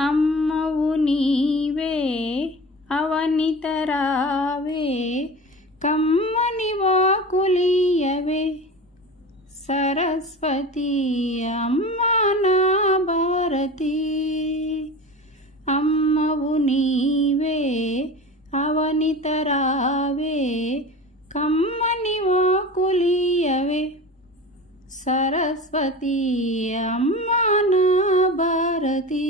అమ్మవు నీవే అవనితరావే కమ్మని వాకులియవే సరస్వతి అమ్మా నా భారతి. అమ్మవు నీవే అవనితరావే కమ్మని వాకులియవే సరస్వతి అమ్మా నా భారతి.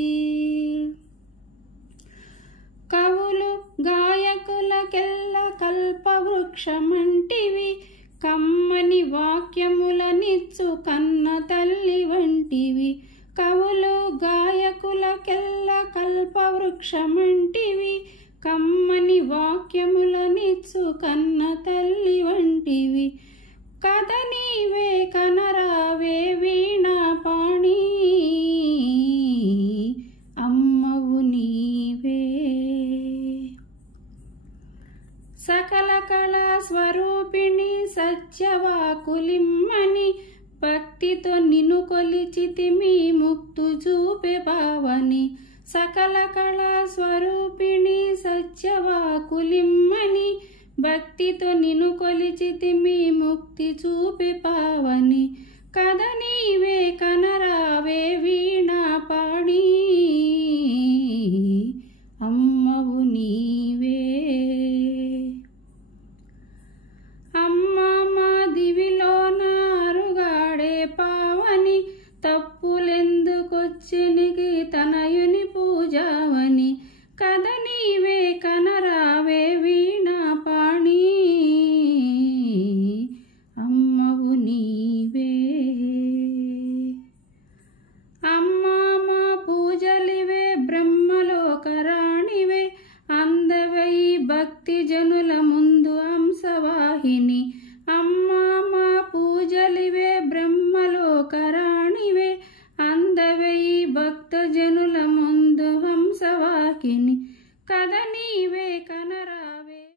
కవులు గాయకులకెల్ల కల్పవృక్షమంటివి కమ్మని వాక్యములనిచ్చు కన్న తల్లి వంటివి. కవులు గాయకులకెల్ల కల్పవృక్షమంటివి కమ్మని వాక్యములనిచ్చు కన్న తల్లి వంటివి. కథ నీవే కనరావే వీణాపాణి అమ్మవు నీవే. సకల కళా స్వరూపిణి సత్యవాకులిమ్మని భక్తితో నిన్ను కొలిచితిమి ముక్తు చూపే భావని. సకల కళా స్వరూపిణి సత్యవాకులిమ్మని భక్తితో నిన్ను కొలిచితిమి ముక్తి చూపే పావని. కథ నీవే కనరావే వీణాపాణి అమ్మవు నీవే. అమ్మా మా దివిలోన అరుగాడే పావని తప్పులెందుకొచ్చినికి తనయుని పూజావని. కథ నీవే కనరావే వీణాపాణి అమ్మవు నీవే. అమ్మా మా పూజలివే బ్రహ్మలోకరాణివే అందవై భక్తి జనుల ముందు అంశవాహిని. అమ్మా మా పూజలివే బ్రహ్మలోకరాణివే అందవై భక్త జనుల ముందు హంసవాహిని. కథ నీవే కనరావే.